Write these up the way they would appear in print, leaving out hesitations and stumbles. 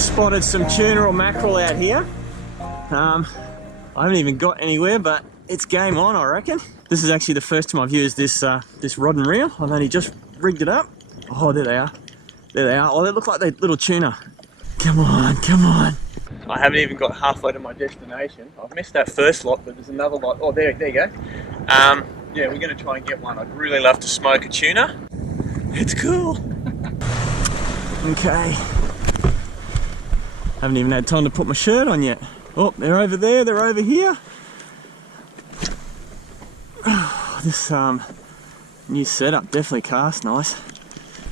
Just spotted some tuna or mackerel out here. I haven't even got anywhere, but it's game on, I reckon. This is actually the first time I've used this this rod and reel. I've only just rigged it up. Oh, there they are. There they are. Oh, they look like they're little tuna. Come on, come on. I haven't even got halfway to my destination. I've missed that first lot, but there's another lot. Oh, there you go. Yeah, we're going to try and get one. I'd really love to smoke a tuna. It's cool. Okay. Haven't even had time to put my shirt on yet. Oh, they're over there, they're over here. Oh, this new setup definitely casts nice.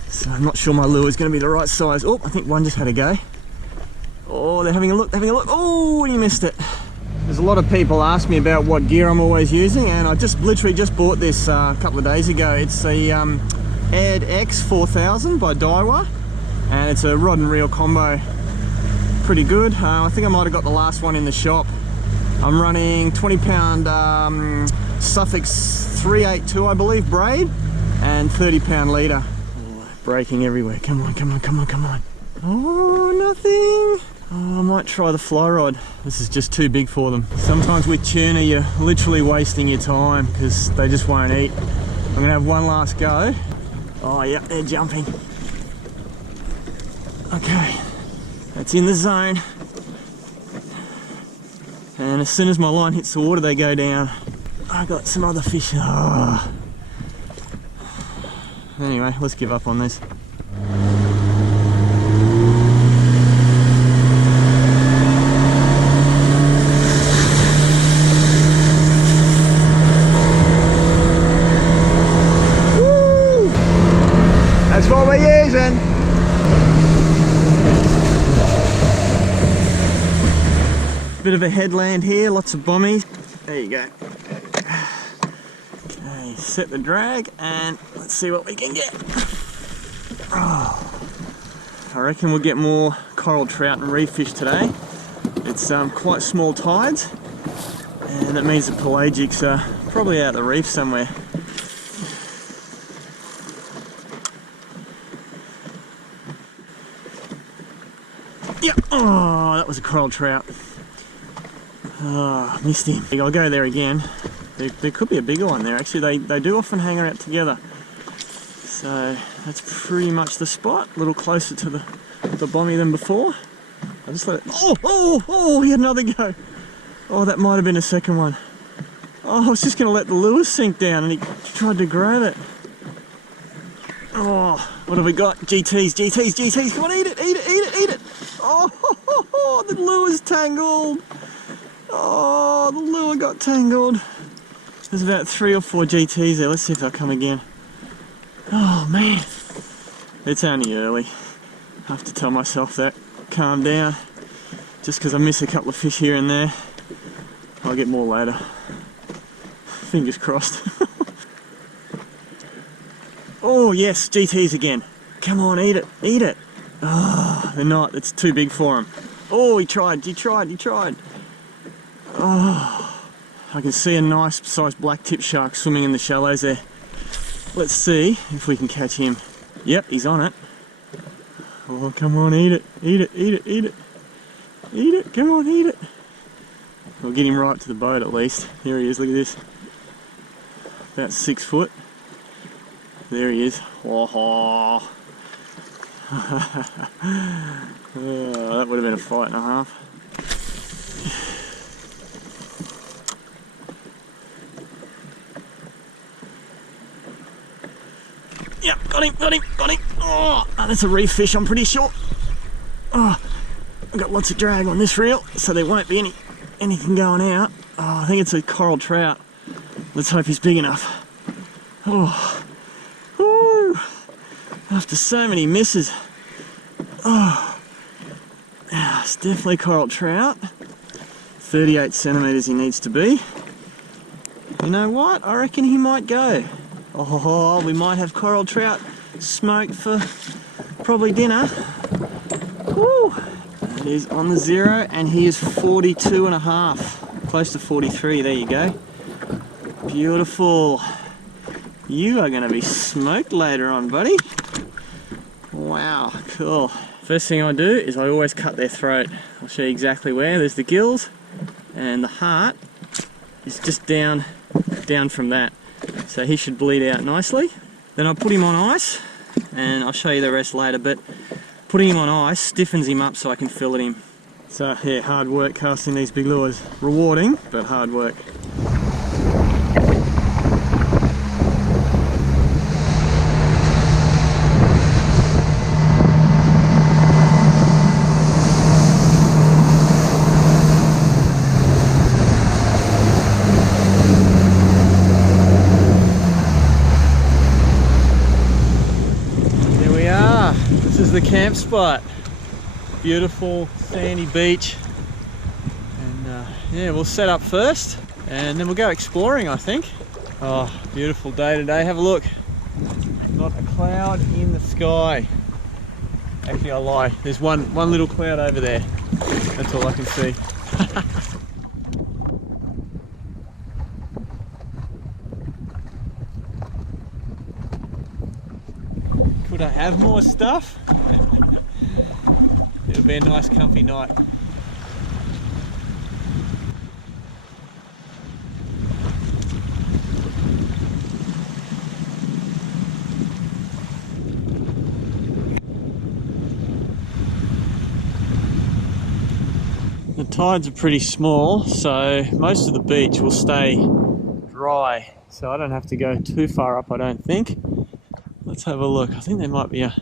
So I'm not sure my lure is going to be the right size. Oh, I think one just had a go. Oh, they're having a look, they're having a look. Oh, and he missed it. There's a lot of people ask me about what gear I'm always using, and I literally just bought this a couple of days ago. It's the Ed X4000 by Daiwa, and it's a rod and reel combo. Pretty good. I think I might have got the last one in the shop. I'm running 20-pound Suffolk's 382, I believe, braid, and 30-pound leader. Oh, breaking everywhere. Come on, come on, come on, come on. Oh, nothing. Oh, I might try the fly rod. This is just too big for them. Sometimes with tuna, you're literally wasting your time because they just won't eat. I'm gonna have one last go. Oh, yeah, they're jumping. Okay. That's in the zone, and as soon as my line hits the water they go down. I got some other fish. Oh. Anyway, let's give up on this. Woo! That's what we're using. Bit of a headland here, lots of bommies. There you go. Okay, set the drag and let's see what we can get. Oh, I reckon we'll get more coral trout and reef fish today. It's quite small tides, and that means the pelagics are probably out the reef somewhere. Yep. Oh, that was a coral trout. Oh, missed him. I'll go there again. There could be a bigger one there. Actually, they do often hang around together. So that's pretty much the spot. A little closer to the bommy than before. I just let it. Oh! He had another go. Oh, that might have been a second one. Oh, I was just going to let the lure sink down, and he tried to grab it. Oh, what have we got? GTs. Come on, eat it. Oh, the lure's tangled. Oh, the lure got tangled. There's about 3 or 4 GTs there. Let's see if they'll come again. Oh man, it's only early. I have to tell myself that. Calm down. Just because I miss a couple of fish here and there, I'll get more later. Fingers crossed. Oh yes, GTs again. Come on, eat it. Oh, they're not. It's too big for him. Oh, he tried. Oh, I can see a nice sized black tip shark swimming in the shallows there. Let's see if we can catch him. Yep, he's on it. Oh, come on, eat it. Come on, eat it. We'll get him right to the boat at least. Here he is, look at this. About 6 foot. There he is. Oh, that would have been a fight and a half. Yep, got him. Oh, that's a reef fish, I'm pretty sure. Oh, I've got lots of drag on this reel, so there won't be anything going out. Oh, I think it's a coral trout. Let's hope he's big enough. Oh, woo. After so many misses. Oh, it's definitely coral trout. 38 centimetres he needs to be. You know what? I reckon he might go. Oh, we might have coral trout smoked for probably dinner. Woo! It is on the 0, and he is 42 and a half. Close to 43, there you go. Beautiful. You are going to be smoked later on, buddy. Wow, cool. First thing I do is I always cut their throat. I'll show you exactly where. There's the gills, and the heart is just down from that. So he should bleed out nicely. Then I put him on ice, and I'll show you the rest later, but putting him on ice stiffens him up so I can fillet him. So yeah, hard work casting these big lures. Rewarding, but hard work. The camp spot, beautiful sandy beach, and yeah, we'll set up first and then we'll go exploring, I think. Oh, beautiful day today. Have a look, not a cloud in the sky. Actually, I lie, there's one little cloud over there, that's all I can see. Could I have more stuff? It'll be a nice comfy night. The tides are pretty small, so most of the beach will stay dry, so I don't have to go too far up, I don't think. Let's have a look. I think there might be a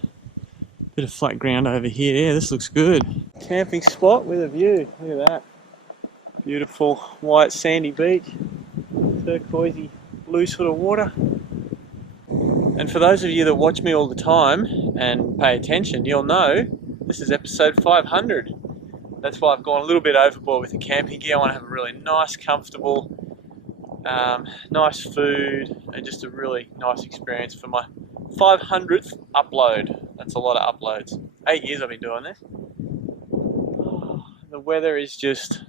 bit of flat ground over here. Yeah, this looks good. Camping spot with a view. Look at that. Beautiful white sandy beach. Turquoisey blue sort of water. And for those of you that watch me all the time and pay attention, you'll know this is episode 500. That's why I've gone a little bit overboard with the camping gear. I want to have a really nice, comfortable, nice food, and just a really nice experience for my 500th upload. That's a lot of uploads. 8 years I've been doing this. Oh, the weather is just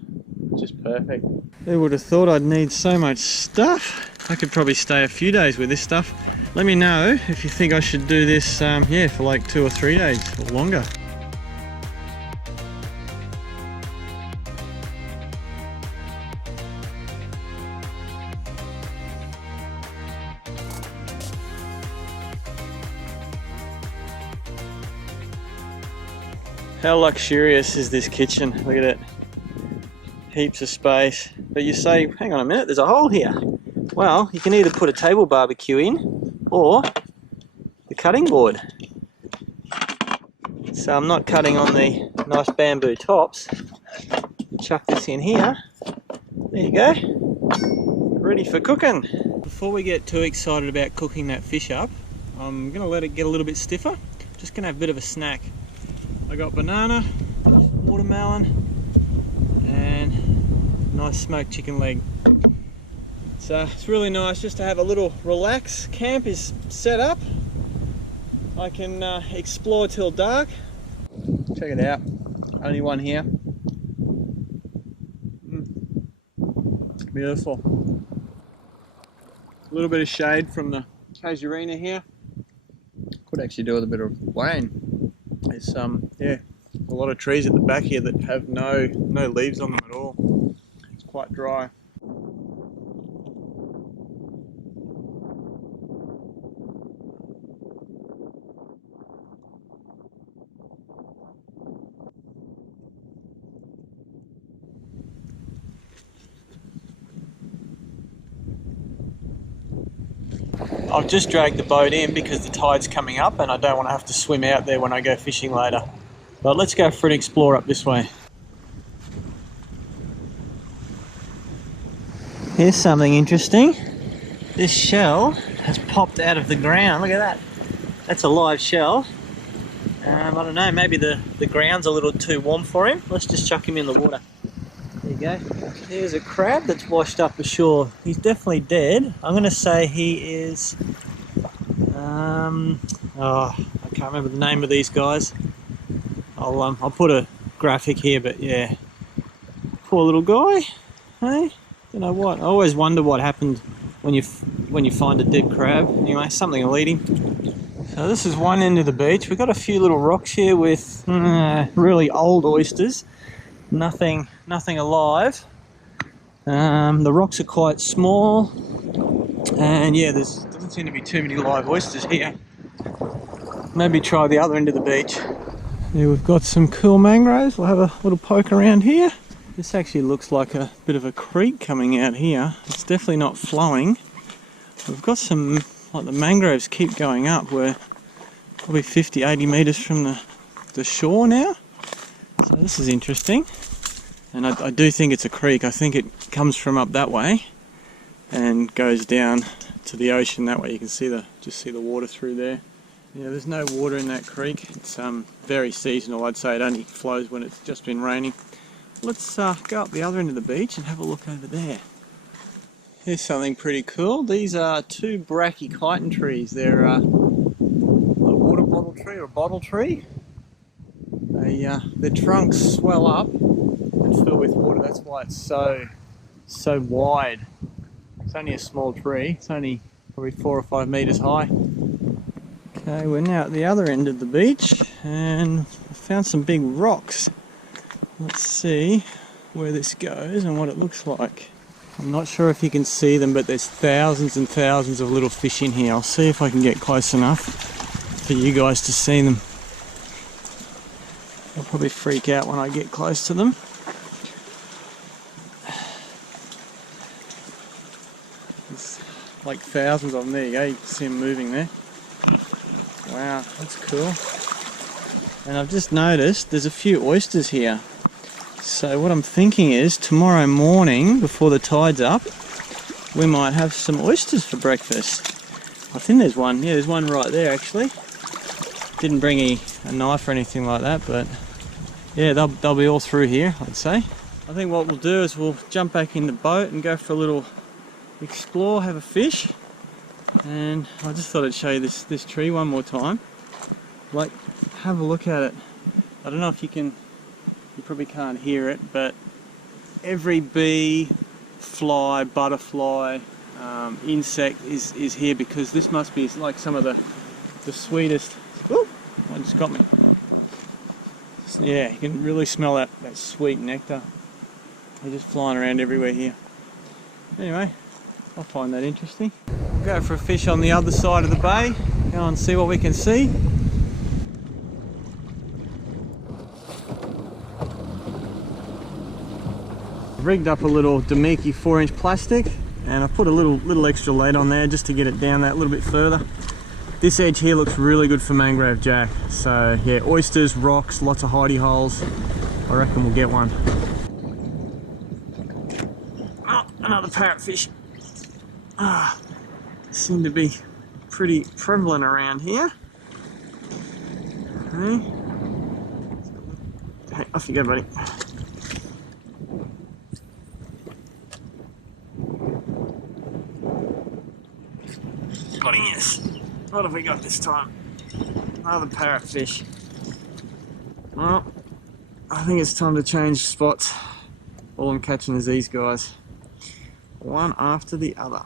perfect. Who would have thought I'd need so much stuff? I could probably stay a few days with this stuff. Let me know if you think I should do this yeah, for like 2 or 3 days or longer. How luxurious is this kitchen? Look at it. Heaps of space. But you say, hang on a minute, there's a hole here. Well, you can either put a table barbecue in or the cutting board. So I'm not cutting on the nice bamboo tops. Chuck this in here. There you go. Ready for cooking. Before we get too excited about cooking that fish up, I'm going to let it get a little bit stiffer. Just going to have a bit of a snack. I got banana, watermelon, and nice smoked chicken leg. So it's really nice just to have a little relax. Camp is set up. I can explore till dark. Check it out. Only one here. Beautiful. A little bit of shade from the casuarina here. Could actually do with a bit of rain. There's yeah, a lot of trees at the back here that have no leaves on them at all. It's quite dry. I've just dragged the boat in because the tide's coming up and I don't want to have to swim out there when I go fishing later. But let's go for an explore up this way. Here's something interesting. This shell has popped out of the ground. Look at that. That's a live shell. I don't know, maybe the ground's a little too warm for him. Let's just chuck him in the water. There you go. There's a crab that's washed up ashore. He's definitely dead. I'm going to say he is... I can't remember the name of these guys. I'll put a graphic here, but yeah. Poor little guy. Hey? You know what? I always wonder what happened when you find a dead crab. Anyway, something will eat him. So this is one end of the beach. We've got a few little rocks here with really old oysters. Nothing alive. The rocks are quite small, and yeah, there doesn't seem to be too many live oysters here. Maybe try the other end of the beach. Here we've got some cool mangroves. We'll have a little poke around here. This actually looks like a bit of a creek coming out here. It's definitely not flowing. We've got some, like the mangroves keep going up. We're probably 50-80 metres from the shore now. So this is interesting. And I do think it's a creek. I think it comes from up that way and goes down to the ocean that way. You can see just see the water through there. Yeah, there's no water in that creek. It's very seasonal. I'd say it only flows when it's just been raining. Let's go up the other end of the beach and have a look over there. Here's something pretty cool. These are two Barracuda trees. They're a water bottle tree or a bottle tree. Their trunks swell up and fill with water. That's why it's so wide. It's only a small tree. It's only probably 4 or 5 metres high. Okay, we're now at the other end of the beach and I found some big rocks. Let's see where this goes and what it looks like. I'm not sure if you can see them, but there's thousands and thousands of little fish in here. I'll see if I can get close enough for you guys to see them. I'll probably freak out when I get close to them. There's like thousands of them. There you go, you can see them moving there. Wow, that's cool. And I've just noticed there's a few oysters here. So what I'm thinking is tomorrow morning, before the tide's up, we might have some oysters for breakfast. I think there's one. Yeah, there's one right there actually. Didn't bring a knife or anything like that, but yeah, they'll be all through here, I'd say. I think what we'll do is we'll jump back in the boat and go for a little explore, have a fish. And I just thought I'd show you this tree one more time. Like, have a look at it. I don't know if you probably can't hear it, but every bee, fly, butterfly, insect is here, because this must be like some of the sweetest. Ooh, that just got me. So yeah, you can really smell that sweet nectar. They're just flying around everywhere here. Anyway, I find that interesting. We'll go for a fish on the other side of the bay, go and see what we can see. Rigged up a little Damiki 4-inch plastic, and I put a little extra lead on there just to get it down that little bit further. This edge here looks really good for mangrove jack. So yeah, oysters, rocks, lots of hidey holes. I reckon we'll get one. Oh, another parrotfish. Seem to be pretty prevalent around here. Okay. Hey, off you go, buddy. Got him, yes. What have we got this time? Another parrotfish. Well, I think it's time to change spots. All I'm catching is these guys. One after the other.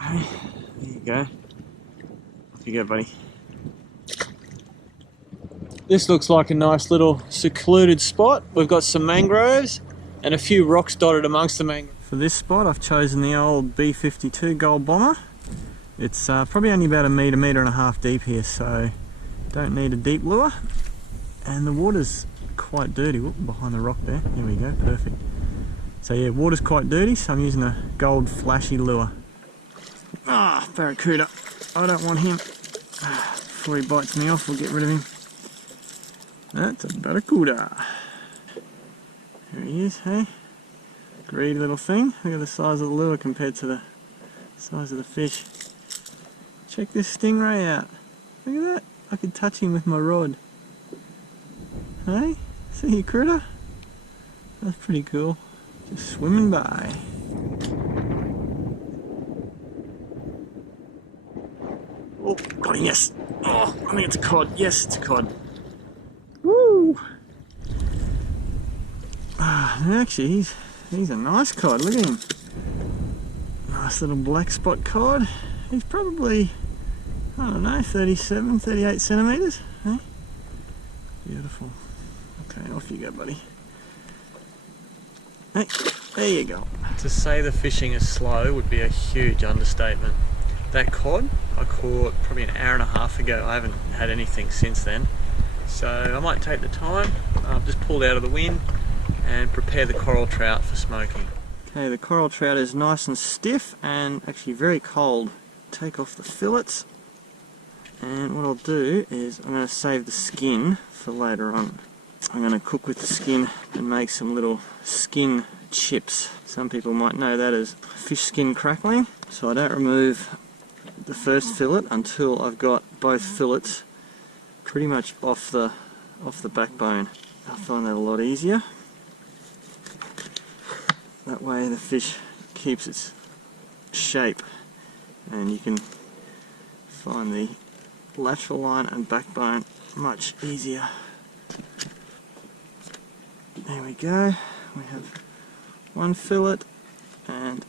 There you go. Off you go, buddy. This looks like a nice little secluded spot. We've got some mangroves and a few rocks dotted amongst the mangroves. For this spot, I've chosen the old B52 gold bomber. It's probably only about a metre and a half deep here, so don't need a deep lure. And the water's quite dirty. Whoop, behind the rock there. There we go, perfect. So yeah, water's quite dirty, so I'm using a gold flashy lure. Ah, Barracuda. I don't want him. Before he bites me off, we'll get rid of him. That's a Barracuda. There he is, hey? Greedy little thing. Look at the size of the lure compared to the size of the fish. Check this stingray out. Look at that. I could touch him with my rod. Hey? See you, critter? That's pretty cool. Just swimming by. Oh, got him, yes. Oh, I think it's a cod. Yes, it's a cod. Woo! Actually, he's a nice cod. Look at him. Nice little black spot cod. He's probably, I don't know, 37, 38 centimetres. Eh? Beautiful. Okay, off you go, buddy. Hey, there you go. To say the fishing is slow would be a huge understatement. That cod I caught probably an hour and a half ago. I haven't had anything since then. So I might take the time. I've just pulled out of the wind and prepare the coral trout for smoking. Okay, the coral trout is nice and stiff and actually very cold. Take off the fillets, and what I'll do is I'm going to save the skin for later on. I'm going to cook with the skin and make some little skin chips. Some people might know that as fish skin crackling. So I don't remove the first fillet until I've got both fillets pretty much off the backbone. I find that a lot easier. That way the fish keeps its shape and you can find the lateral line and backbone much easier. There we go. We have one fillet and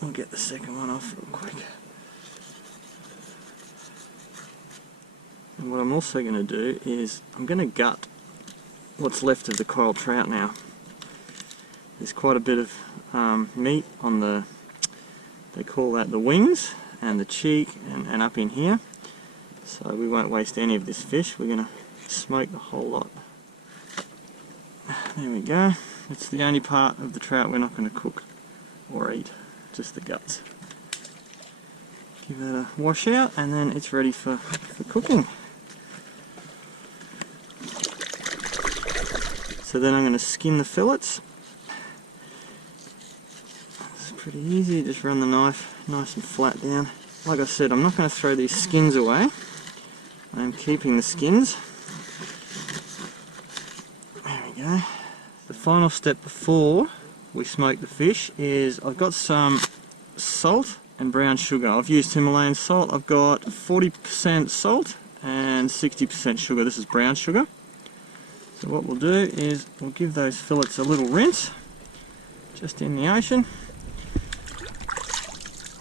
we'll get the second one off real quick. And what I'm also going to do is I'm going to gut what's left of the coral trout now. There's quite a bit of meat on the, they call that the wings and the cheek and up in here. So we won't waste any of this fish. We're going to smoke the whole lot. There we go. It's the only part of the trout we're not going to cook or eat, just the guts. Give that a wash out and then it's ready for cooking. So then I'm going to skin the fillets. It's pretty easy, just run the knife nice and flat down. Like I said, I'm not going to throw these skins away. I'm keeping the skins. There we go. The final step before we smoke the fish is I've got some salt and brown sugar. I've used Himalayan salt. I've got 40% salt and 60% sugar. This is brown sugar. So what we'll do is we'll give those fillets a little rinse, just in the ocean.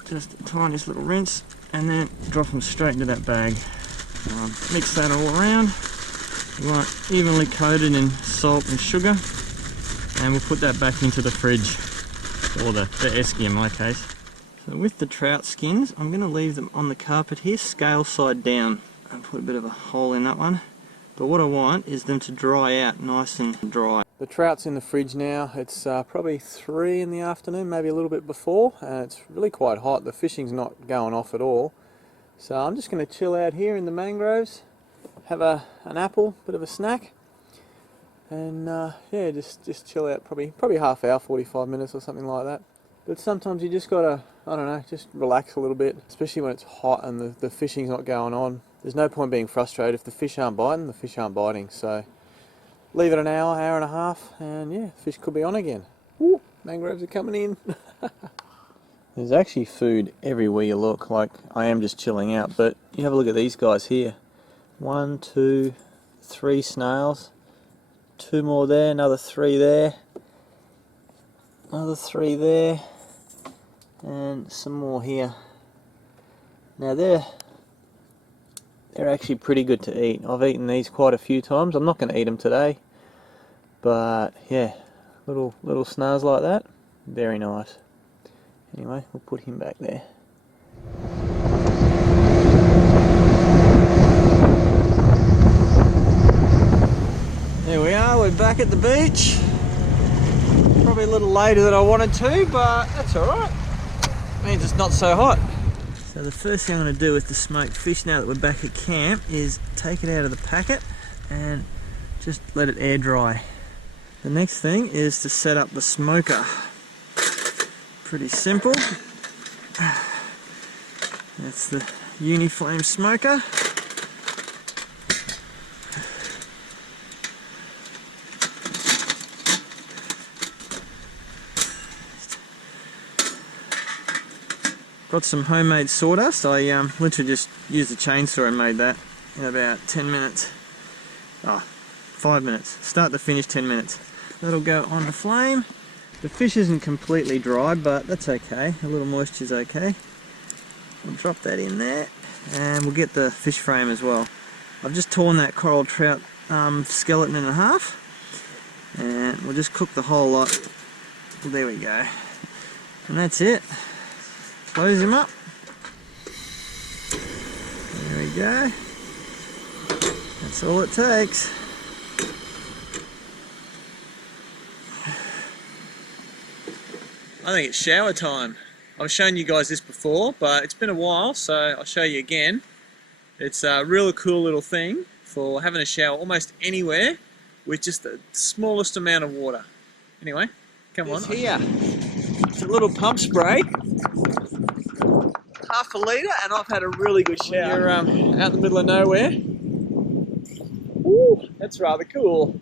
Just the tiniest little rinse, and then drop them straight into that bag. Mix that all around. We want evenly coated in salt and sugar, and we'll put that back into the fridge, or the esky in my case. So with the trout skins, I'm going to leave them on the carpet here, scale side down, and put a bit of a hole in that one. But what I want is them to dry out nice and dry. The trout's in the fridge now. It's probably 3 in the afternoon, maybe a little bit before. It's really quite hot. The fishing's not going off at all. So I'm just going to chill out here in the mangroves, have an apple, bit of a snack, and yeah, just chill out probably half hour, 45 minutes or something like that. But sometimes you just gotta, I don't know, just relax a little bit, especially when it's hot and the fishing's not going on. There's no point being frustrated. If the fish aren't biting, the fish aren't biting. So leave it an hour, hour and a half, and yeah, fish could be on again. Ooh, mangroves are coming in. There's actually food everywhere you look. Like, I am just chilling out, but you have a look at these guys here. 1, 2, 3 snails. 2 more there, another 3 there. Another 3 there. And some more here. Now they're actually pretty good to eat. I've eaten these quite a few times. I'm not going to eat them today, but yeah, little snails like that, very nice. Anyway, we'll put him back there. There we are, we're back at the beach. Probably a little later than I wanted to, but that's alright. Means it's not so hot. So the first thing I'm going to do with the smoked fish now that we're back at camp is take it out of the packet and just let it air dry. The next thing is to set up the smoker. Pretty simple. That's the Uniflame smoker. Got some homemade sawdust. I literally just used a chainsaw and made that in about 10 minutes. 5 minutes. Start to finish, 10 minutes. That'll go on the flame. The fish isn't completely dry, but that's okay. A little moisture's okay. We'll drop that in there, and we'll get the fish frame as well. I've just torn that coral trout skeleton in half, and we'll just cook the whole lot. There we go. And that's it. Close him up. There we go. That's all it takes. I think it's shower time. I've shown you guys this before, but it's been a while, so I'll show you again. It's a really cool little thing for having a shower almost anywhere with just the smallest amount of water. Anyway, come on. Here, it's a little pump spray, half a litre, and I've had a really good shower. You're out in the middle of nowhere. Ooh, that's rather cool.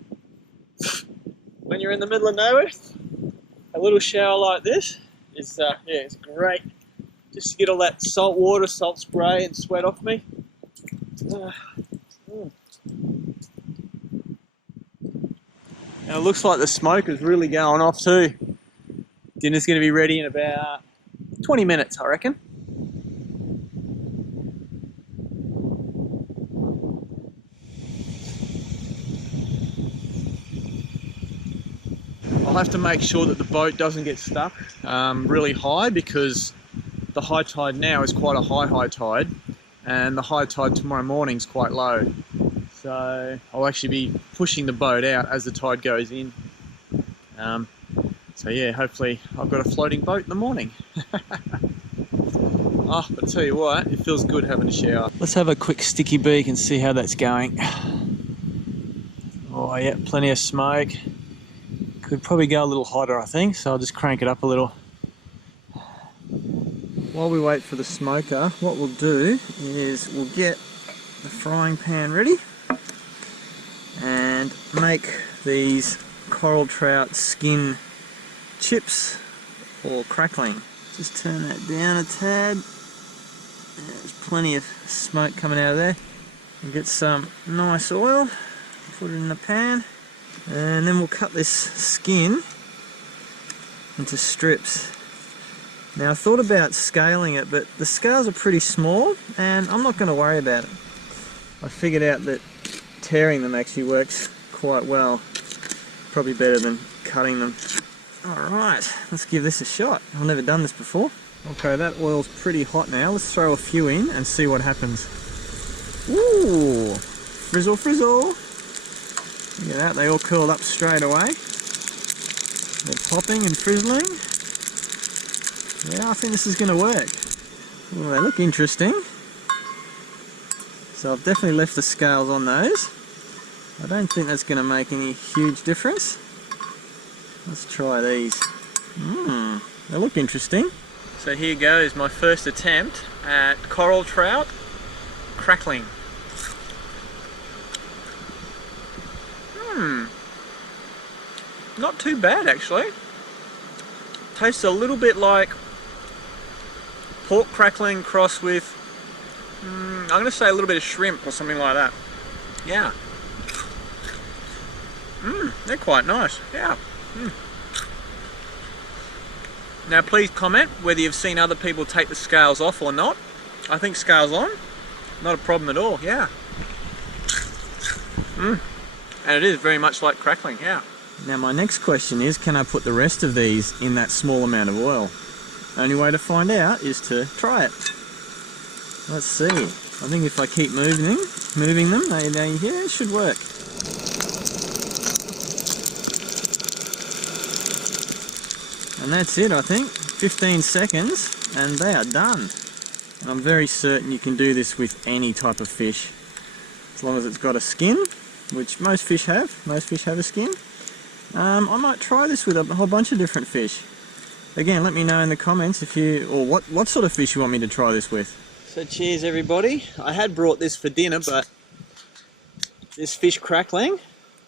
When you're in the middle of nowhere, a little shower like this is yeah, it's great. Just to get all that salt water, salt spray and sweat off me. And it looks like the smoke is really going off too. Dinner's going to be ready in about 20 minutes, I reckon. I'll have to make sure that the boat doesn't get stuck really high, because the high tide now is quite a high tide, and the high tide tomorrow morning is quite low. So I'll actually be pushing the boat out as the tide goes in. So yeah, hopefully I've got a floating boat in the morning. Oh, but I tell you what, it feels good having a shower. Let's have a quick sticky beak and see how that's going. Oh yeah, plenty of smoke. Could probably go a little hotter, I think, so I'll just crank it up a little. While we wait for the smoker, what we'll do is we'll get the frying pan ready and make these coral trout skin chips or crackling. Just turn that down a tad. There's plenty of smoke coming out of there. And get some nice oil, put it in the pan. And then we'll cut this skin into strips. Now I thought about scaling it, but the scales are pretty small and I'm not going to worry about it. I figured out that tearing them actually works quite well. Probably better than cutting them. Alright, let's give this a shot. I've never done this before. Okay, that oil's pretty hot now. Let's throw a few in and see what happens. Ooh! Frizzle, frizzle! Look at that, they all curled up straight away. They're popping and frizzling. Yeah, I think this is going to work. Well, they look interesting. So I've definitely left the scales on those. I don't think that's going to make any huge difference. Let's try these. They look interesting. So here goes my first attempt at coral trout crackling. Not too bad actually. Tastes a little bit like pork crackling crossed with, I'm going to say a little bit of shrimp or something like that. Yeah. They're quite nice. Yeah. Now please comment whether you've seen other people take the scales off or not. I think scales on, not a problem at all. Yeah. And it is very much like crackling. Yeah. Now my next question is, can I put the rest of these in that small amount of oil? The only way to find out is to try it. Let's see. I think if I keep moving them, yeah, it should work. And that's it, I think. 15 seconds and they are done. And I'm very certain you can do this with any type of fish, as long as it's got a skin, which most fish have. Most fish have a skin. I might try this with a whole bunch of different fish. Again, let me know in the comments if you, or what sort of fish you want me to try this with. So cheers everybody. I had brought this for dinner, but this fish crackling,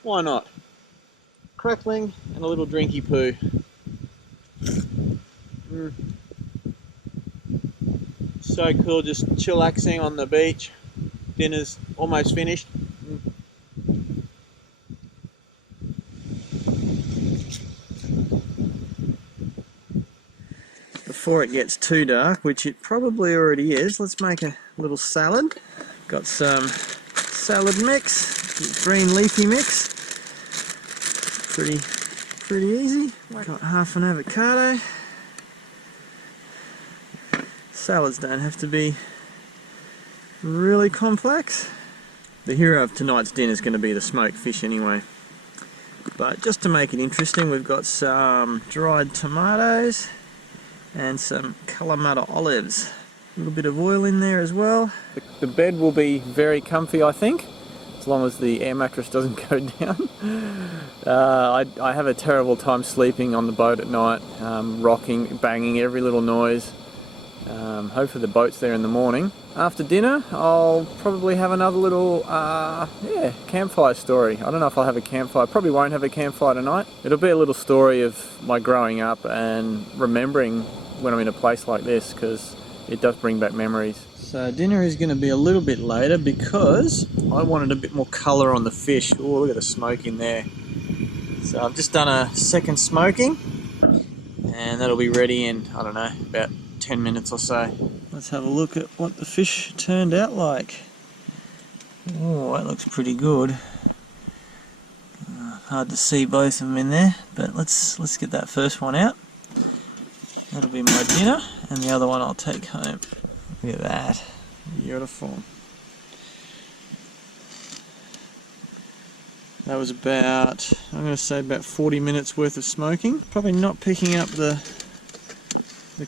why not? Crackling and a little drinky poo. So cool, just chillaxing on the beach. Dinner's almost finished. before it gets too dark, which it probably already is, let's make a little salad. Got some salad mix, green leafy mix. Pretty easy. Got half an avocado. Salads don't have to be really complex. The hero of tonight's dinner is going to be the smoked fish anyway. But just to make it interesting, we've got some dried tomatoes and some Kalamata olives. A little bit of oil in there as well. The bed will be very comfy, I think, as long as the air mattress doesn't go down. I have a terrible time sleeping on the boat at night, rocking, banging, every little noise. Hopefully the boat's there in the morning. After dinner, I'll probably have another little campfire story. I don't know if I'll have a campfire. Probably won't have a campfire tonight. It'll be a little story of my growing up and remembering when I'm in a place like this, because it does bring back memories. So dinner is going to be a little bit later because I wanted a bit more colour on the fish. Oh, look at the smoke in there. So I've just done a second smoking and that'll be ready in, I don't know, about 10 minutes or so. Let's have a look at what the fish turned out like. Oh, that looks pretty good. Hard to see both of them in there, but let's get that first one out. That'll be my dinner, and the other one I'll take home. Look at that. Beautiful. That was about, I'm going to say about 40 minutes worth of smoking. Probably not picking up the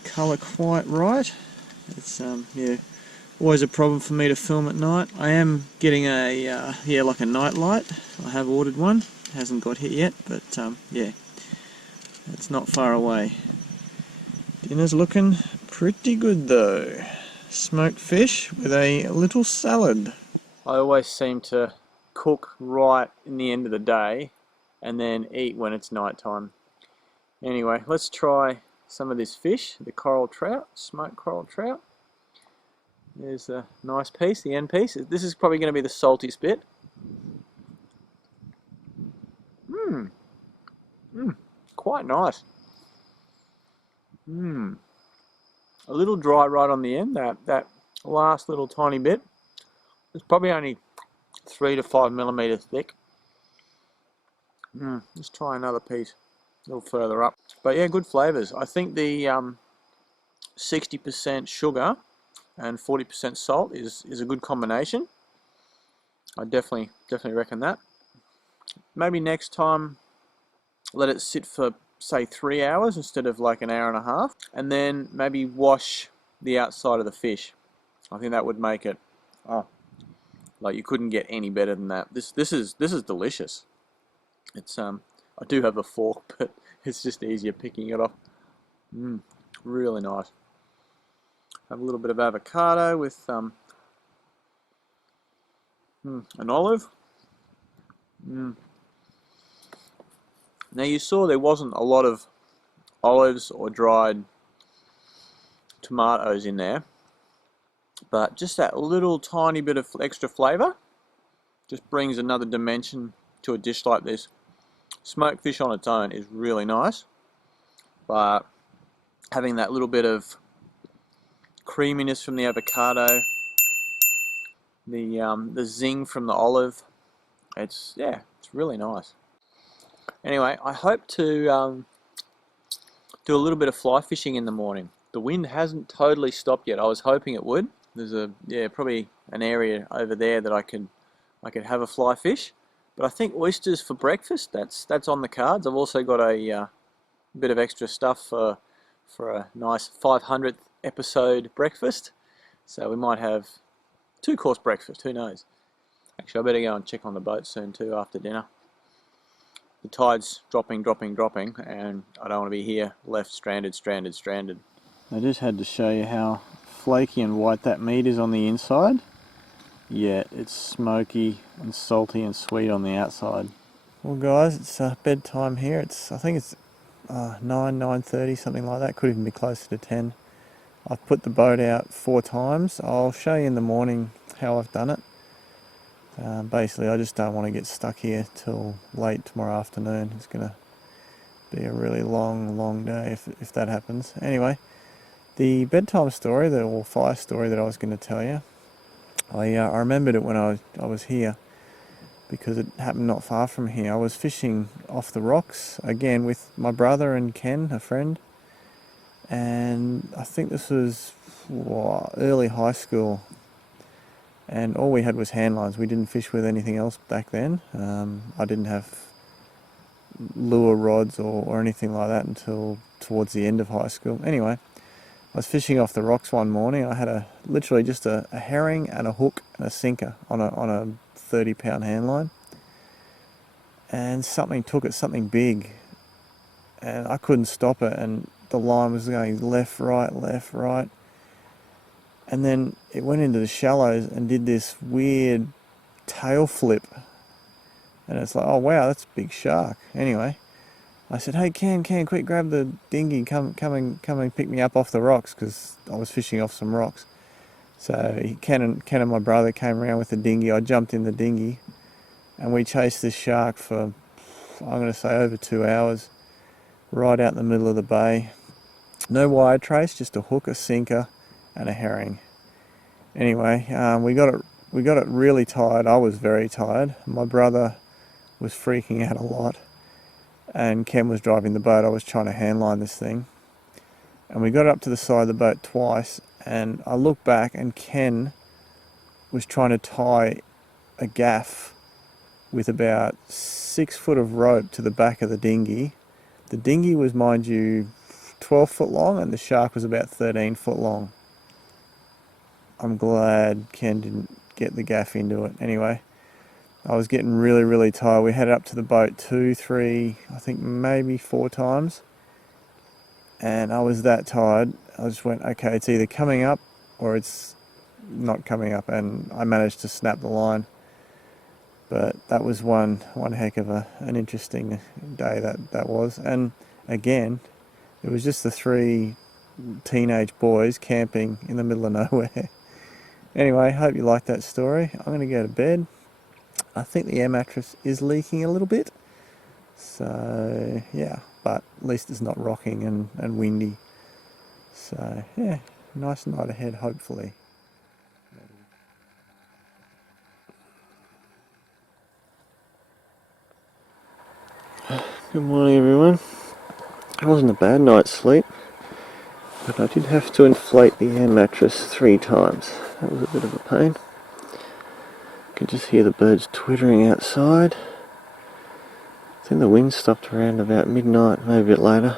colour quite right. It's always a problem for me to film at night. I am getting a like a night light. I have ordered one. It hasn't got here yet, but yeah, it's not far away. Dinner's looking pretty good though. Smoked fish with a little salad. I always seem to cook right in the end of the day and then eat when it's night time. Anyway, let's try some of this fish, the coral trout, smoked coral trout. There's a nice piece, the end piece. This is probably going to be the saltiest bit. Quite nice. A little dry right on the end, that last little tiny bit. It's probably only 3 to 5 millimeters thick. Let's try another piece a little further up. But yeah, good flavors. I think the 60% sugar and 40% salt is a good combination. I definitely reckon that. Maybe next time let it sit for say 3 hours instead of like an hour and a half, and then maybe wash the outside of the fish. I think that would make it, like you couldn't get any better than that. This is delicious. It's I do have a fork, but it's just easier picking it off. Really nice. Have a little bit of avocado with an olive. Now you saw there wasn't a lot of olives or dried tomatoes in there, but just that little tiny bit of extra flavour just brings another dimension to a dish like this. Smoked fish on its own is really nice, but having that little bit of creaminess from the avocado, the zing from the olive, it's really nice. Anyway, I hope to do a little bit of fly fishing in the morning. The wind hasn't totally stopped yet. I was hoping it would. There's probably an area over there that I could have a fly fish. But I think oysters for breakfast, that's on the cards. I've also got a bit of extra stuff for a nice 500th episode breakfast. So we might have 2-course breakfast, who knows. Actually, I better go and check on the boat soon too after dinner. The tide's dropping, and I don't want to be here left stranded. I just had to show you how flaky and white that meat is on the inside. Yeah, it's smoky and salty and sweet on the outside. Well guys, it's bedtime here. I think it's 9:30, something like that. Could even be closer to 10. I've put the boat out 4 times. I'll show you in the morning how I've done it. Basically, I just don't want to get stuck here till late tomorrow afternoon. It's going to be a really long day if that happens. Anyway, The bedtime story, or fire story that I was going to tell you, I remembered it when I was here, because it happened not far from here. I was fishing off the rocks, again with my brother and Ken, a friend, and I think this was early high school, and all we had was hand lines. We didn't fish with anything else back then. I didn't have lure rods or anything like that until towards the end of high school. Anyway, I was fishing off the rocks one morning. I had literally just a herring and a hook and a sinker on a 30-pound hand line, and something took it, something big, and I couldn't stop it, and the line was going left, right, and then it went into the shallows and did this weird tail flip, and it's like, oh wow, that's a big shark. Anyway, I said, hey Ken, quick, grab the dinghy, come and pick me up off the rocks, because I was fishing off some rocks. So Ken and my brother came around with the dinghy. I jumped in the dinghy, and we chased this shark for, I'm going to say, over 2 hours, right out in the middle of the bay. No wire trace, just a hook, a sinker, and a herring. Anyway, we got it really tired. I was very tired. My brother was freaking out a lot, and Ken was driving the boat. I was trying to handline this thing, and we got up to the side of the boat twice, and I looked back, and Ken was trying to tie a gaff with about 6 foot of rope to the back of the dinghy. The dinghy was, mind you, 12 foot long, and the shark was about 13 foot long. I'm glad Ken didn't get the gaff into it. Anyway, I was getting really tired. We headed up to the boat 2, 3, I think maybe 4 times, and I was that tired. I just went, okay, it's either coming up or it's not coming up, and I managed to snap the line. But that was one heck of an interesting day that was. And again, it was just the 3 teenage boys camping in the middle of nowhere. Anyway, hope you liked that story. I'm going to go to bed. I think the air mattress is leaking a little bit. So, yeah, but at least it's not rocking and windy. So, yeah, nice night ahead, hopefully. Good morning, everyone. It wasn't a bad night's sleep, but I did have to inflate the air mattress 3 times. That was a bit of a pain. You can just hear the birds twittering outside. I think the wind stopped around about midnight, maybe a bit later.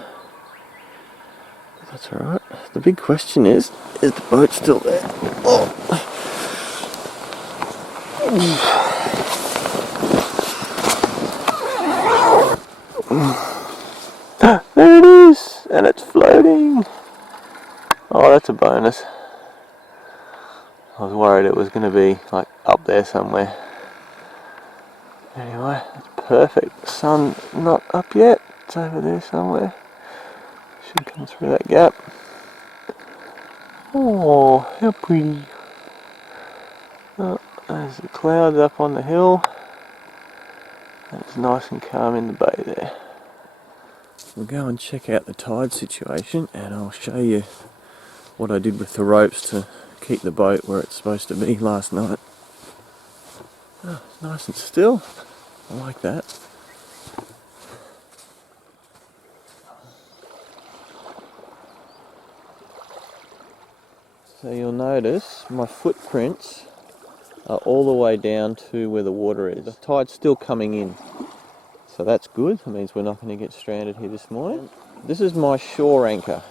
But that's alright. The big question is the boat still there? Oh! There it is! And it's floating! Oh, that's a bonus. I was worried it was going to be like up there somewhere. Anyway, it's perfect. The sun not up yet. It's over there somewhere. Should come through that gap. Oh, how pretty. Oh, there's the clouds up on the hill. It's nice and calm in the bay there. We'll go and check out the tide situation, and I'll show you what I did with the ropes to keep the boat where it's supposed to be last night. Oh, it's nice and still. I like that. So you'll notice my footprints are all the way down to where the water is. The tide's still coming in, so that's good. That means we're not going to get stranded here this morning. This is my shore anchor.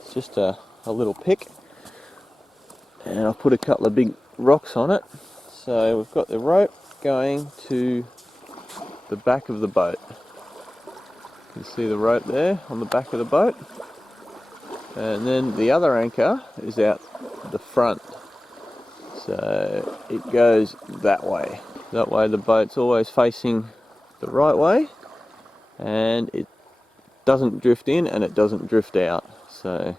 It's just a little pick, and I'll put a couple of big rocks on it. So we've got the rope going to the back of the boat. You can see the rope there on the back of the boat, and then the other anchor is out the front. So it goes that way. That way the boat's always facing the right way, and it doesn't drift in and it doesn't drift out. So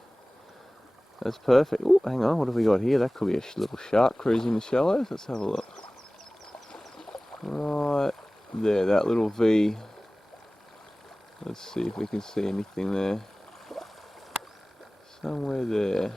that's perfect. Oh, hang on, what have we got here? That could be a little shark cruising the shallows. Let's have a look. Right there, that little V. Let's see if we can see anything there. Somewhere there.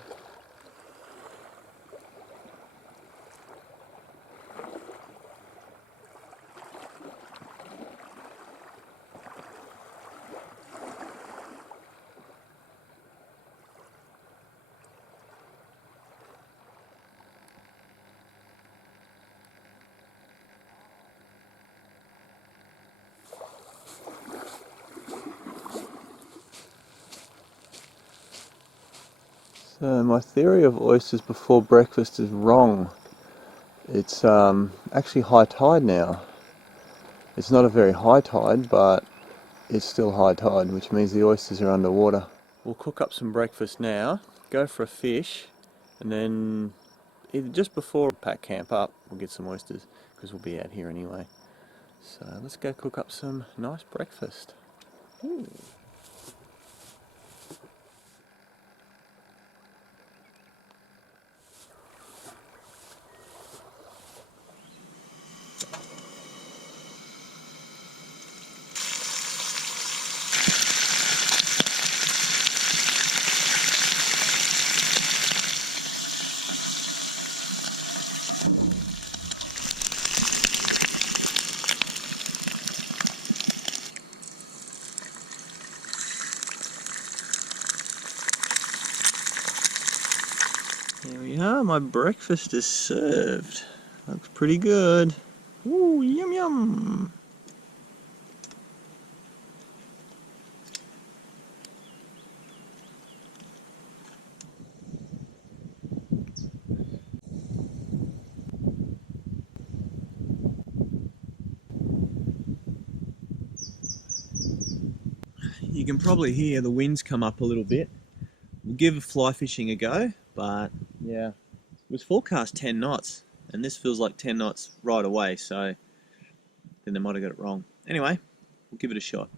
So my theory of oysters before breakfast is wrong. It's actually high tide now. It's not a very high tide, but it's still high tide, which means the oysters are underwater. We'll cook up some breakfast now, go for a fish, and then either just before we pack camp up, we'll get some oysters, because we'll be out here anyway. So let's go cook up some nice breakfast. Ooh. Here we are, my breakfast is served. Looks pretty good. Ooh, yum yum. You can probably hear the winds come up a little bit. We'll give fly fishing a go, but yeah, it was forecast 10 knots, and this feels like 10 knots right away, so then they might have got it wrong. Anyway, we'll give it a shot.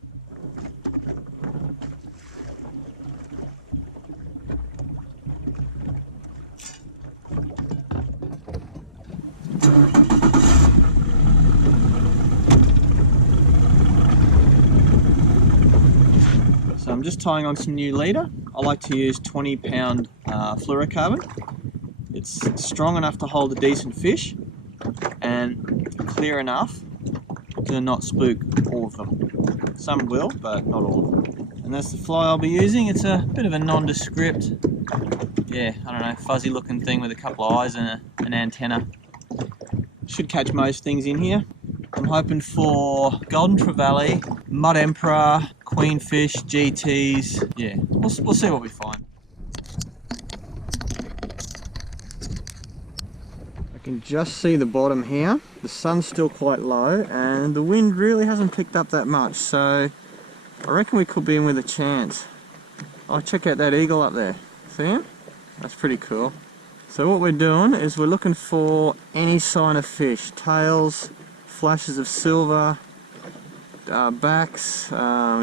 So I'm just tying on some new leader. I like to use 20-pound fluorocarbon. It's strong enough to hold a decent fish and clear enough to not spook all of them. Some will, but not all of them. And that's the fly I'll be using. It's a bit of a nondescript, yeah, I don't know, fuzzy looking thing with a couple of eyes and an antenna. Should catch most things in here. I'm hoping for golden trevally, mud emperor, queenfish, GTs. Yeah, we'll see what we find. I can just see the bottom here. The sun's still quite low and the wind really hasn't picked up that much, so I reckon we could be in with a chance. Oh, check out that eagle up there. See him? That's pretty cool. So what we're doing is we're looking for any sign of fish. Tails, flashes of silver, backs,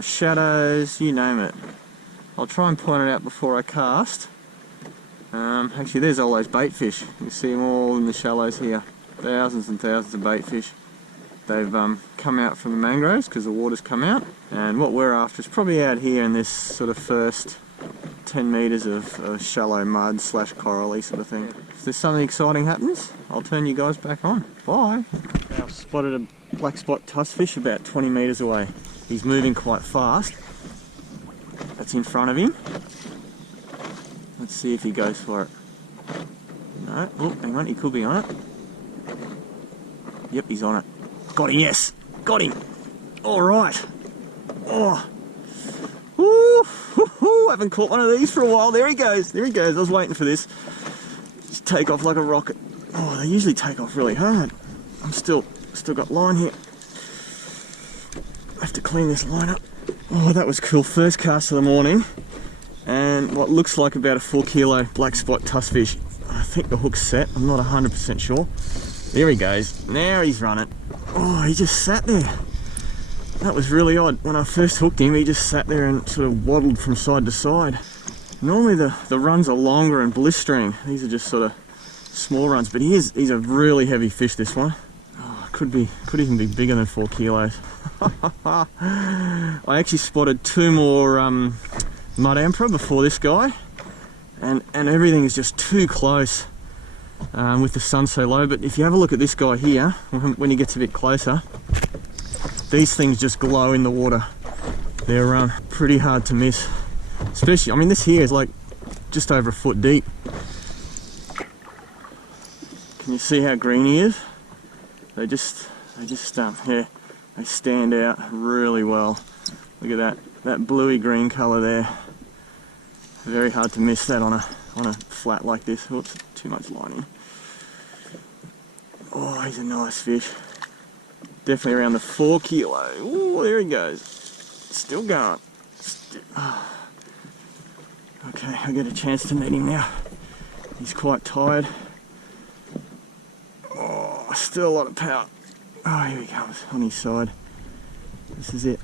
shadows, you name it. I'll try and point it out before I cast. Actually, there's all those bait fish. You see them all in the shallows here. Thousands and thousands of bait fish. They've come out from the mangroves because the water's come out. And what we're after is probably out here in this sort of first 10 metres of shallow mud / corally sort of thing. If there's something exciting happens, I'll turn you guys back on. Bye! I've spotted a black spot tusk fish about 20 metres away. He's moving quite fast. That's in front of him. Let's see if he goes for it. No, oh, hang on, he could be on it. Yep, he's on it. Got him, yes! Got him! Alright! Oh! Woo! I haven't caught one of these for a while. There he goes, there he goes. I was waiting for this. Just take off like a rocket. Oh, they usually take off really hard. I'm still got line here. I have to clean this line up. Oh, that was cool. First cast of the morning. And what looks like about a 4 kilo black spot tusk fish. I think the hook's set. I'm not 100% sure. There he goes. Now he's run it. Oh, he just sat there. That was really odd. When I first hooked him, he just sat there and sort of waddled from side to side. Normally the runs are longer and blistering. These are just sort of small runs, but he's a really heavy fish, this one. Oh, could even be bigger than 4 kilos. I actually spotted 2 more mud emperor before this guy, and everything is just too close with the sun so low. But if you have a look at this guy here, when he gets a bit closer, these things just glow in the water. They're pretty hard to miss, especially, I mean, this here is like just over a foot deep. Can you see how green he is? They just yeah, they stand out really well. Look at that bluey green color there. Very hard to miss that on a flat like this. Whoops, too much lining. Oh, he's a nice fish. Definitely around the 4 kilo. Oh, there he goes. Still going. Okay, I get a chance to meet him now. He's quite tired. Oh, still a lot of power. Oh, here he comes on his side. This is it.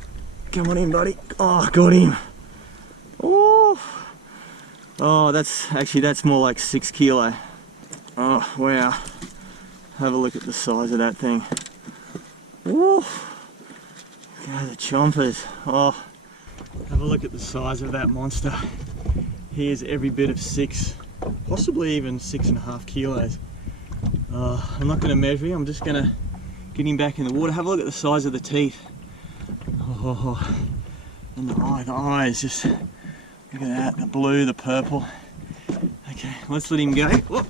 Come on in, buddy. Oh, got him. Oh, that's more like 6 kilo. Oh, wow. Have a look at the size of that thing. Woo! Look at the chompers. Oh, have a look at the size of that monster. He is every bit of 6, possibly even 6.5 kilos. I'm not going to measure him, I'm just going to get him back in the water. Have a look at the size of the teeth. Oh, and the eyes, just look at that, the blue, the purple. Okay, let's let him go. Whoop.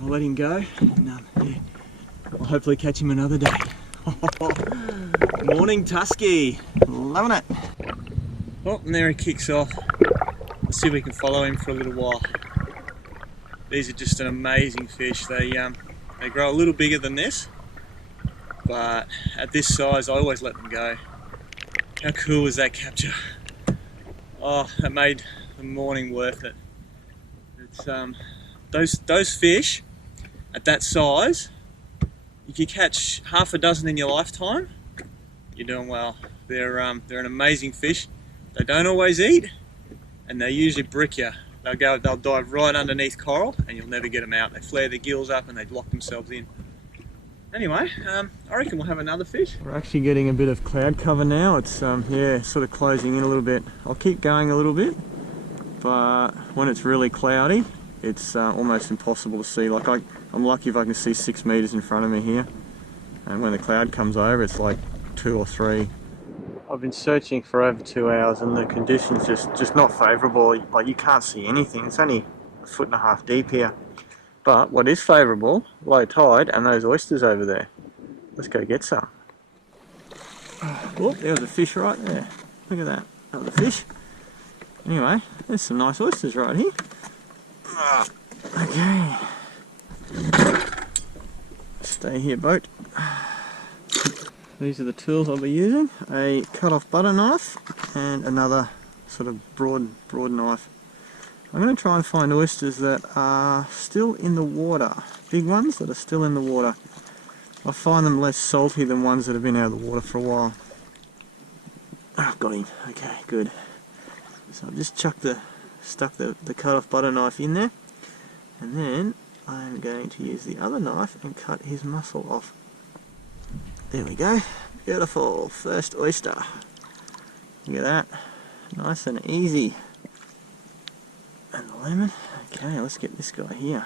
I'll let him go, and yeah, I'll hopefully catch him another day. Morning Tusky, loving it. Oh, and there he kicks off. Let's see if we can follow him for a little while. These are just an amazing fish. They grow a little bigger than this, but at this size I always let them go. How cool was that capture? Oh, that made the morning worth it. It's those fish at that size, if you catch half a dozen in your lifetime, you're doing well. They're an amazing fish. They don't always eat, and they usually brick you. They'll dive right underneath coral, and you'll never get them out. They flare their gills up and they lock themselves in. Anyway, I reckon we'll have another fish. We're actually getting a bit of cloud cover now. It's yeah, sort of closing in a little bit. I'll keep going a little bit, but when it's really cloudy, it's almost impossible to see. Like I'm lucky if I can see 6 meters in front of me here, and when the cloud comes over, it's like 2 or 3. I've been searching for over 2 hours, and the conditions just not favourable. Like, you can't see anything. It's only 1.5 foot deep here. But what is favourable, low tide, and those oysters over there. Let's go get some. Oh, there was a fish right there. Look at that. Another fish. Anyway, there's some nice oysters right here. Okay. Stay here, boat. These are the tools I'll be using. A cut-off butter knife and another sort of broad knife. I'm going to try and find oysters that are still in the water. Big ones that are still in the water. I find them less salty than ones that have been out of the water for a while. Oh, got him. Okay, good. So I've just stuck the cut-off butter knife in there, and then I'm going to use the other knife and cut his muscle off. There we go. Beautiful. First oyster. Look at that. Nice and easy. And the lemon. Okay, let's get this guy here.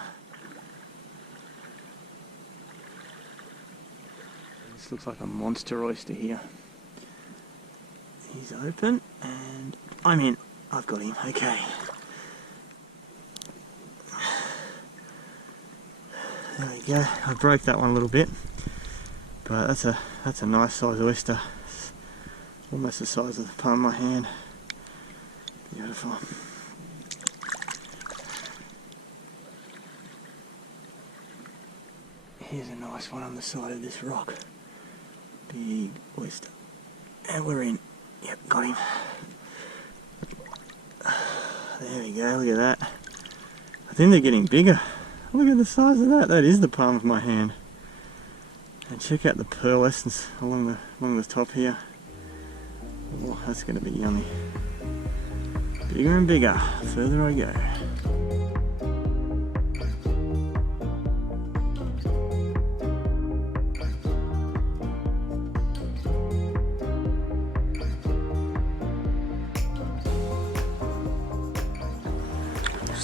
This looks like a monster oyster here. He's open and I'm in. I've got him. Okay. There we go. I broke that one a little bit, but that's a nice size oyster. It's almost the size of the palm of my hand. Beautiful. Here's a nice one on the side of this rock. Big oyster. And we're in. Yep, got him. There we go, look at that. I think they're getting bigger. Look at the size of that. That is the palm of my hand. And check out the pearlescence along the top here. Oh, that's going to be yummy. Bigger and bigger, the further I go.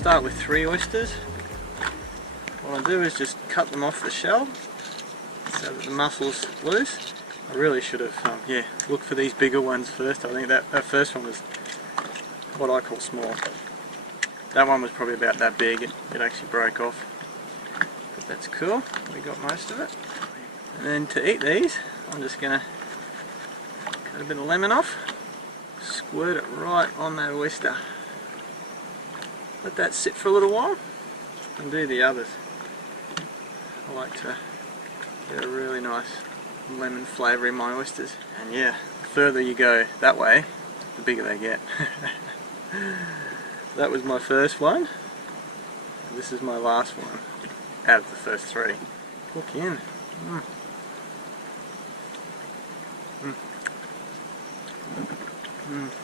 start with 3 oysters. What I'll do is just cut them off the shell so that the muscle's loose. I really should have, looked for these bigger ones first. I think that first one was what I call small. That one was probably about that big. It actually broke off. But that's cool. We got most of it. And then to eat these, I'm just going to cut a bit of lemon off, squirt it right on that oyster. Let that sit for a little while and do the others. I like to get a really nice lemon flavour in my oysters. And yeah, the further you go that way, the bigger they get. That was my first one. And this is my last one out of the first 3. Hook in.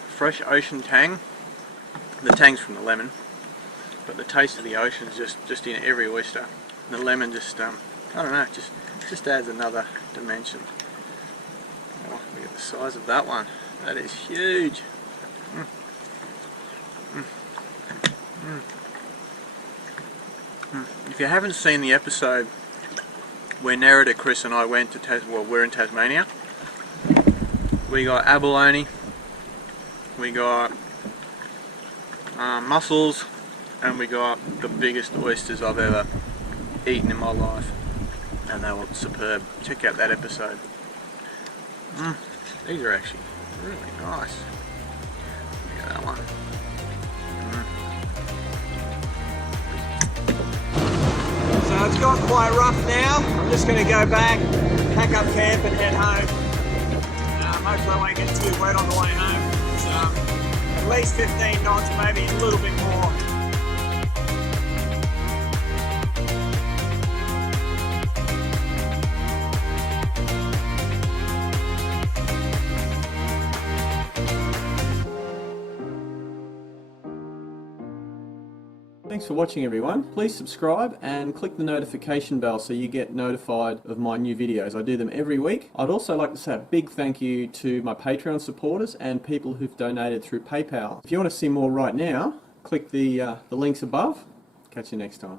Fresh ocean tang. The tang's from the lemon, but the taste of the ocean is just in every oyster. The lemon just, I don't know, just adds another dimension. Oh, look at the size of that one. That is huge. If you haven't seen the episode where narrator Chris and I went to we're in Tasmania. We got abalone, we got mussels, and we got the biggest oysters I've ever eaten in my life, and they were superb. Check out that episode. These are actually really nice. Look at that one. So it's got quite rough now. I'm just going to go back, pack up camp and head home. Hopefully I won't get too wet on the way home. It's at least 15 knots, maybe a little bit more. Thanks for watching, everyone. Please subscribe and click the notification bell so you get notified of my new videos. I do them every week. I'd also like to say a big thank you to my Patreon supporters and people who've donated through PayPal. If you want to see more right now, click the links above. Catch you next time.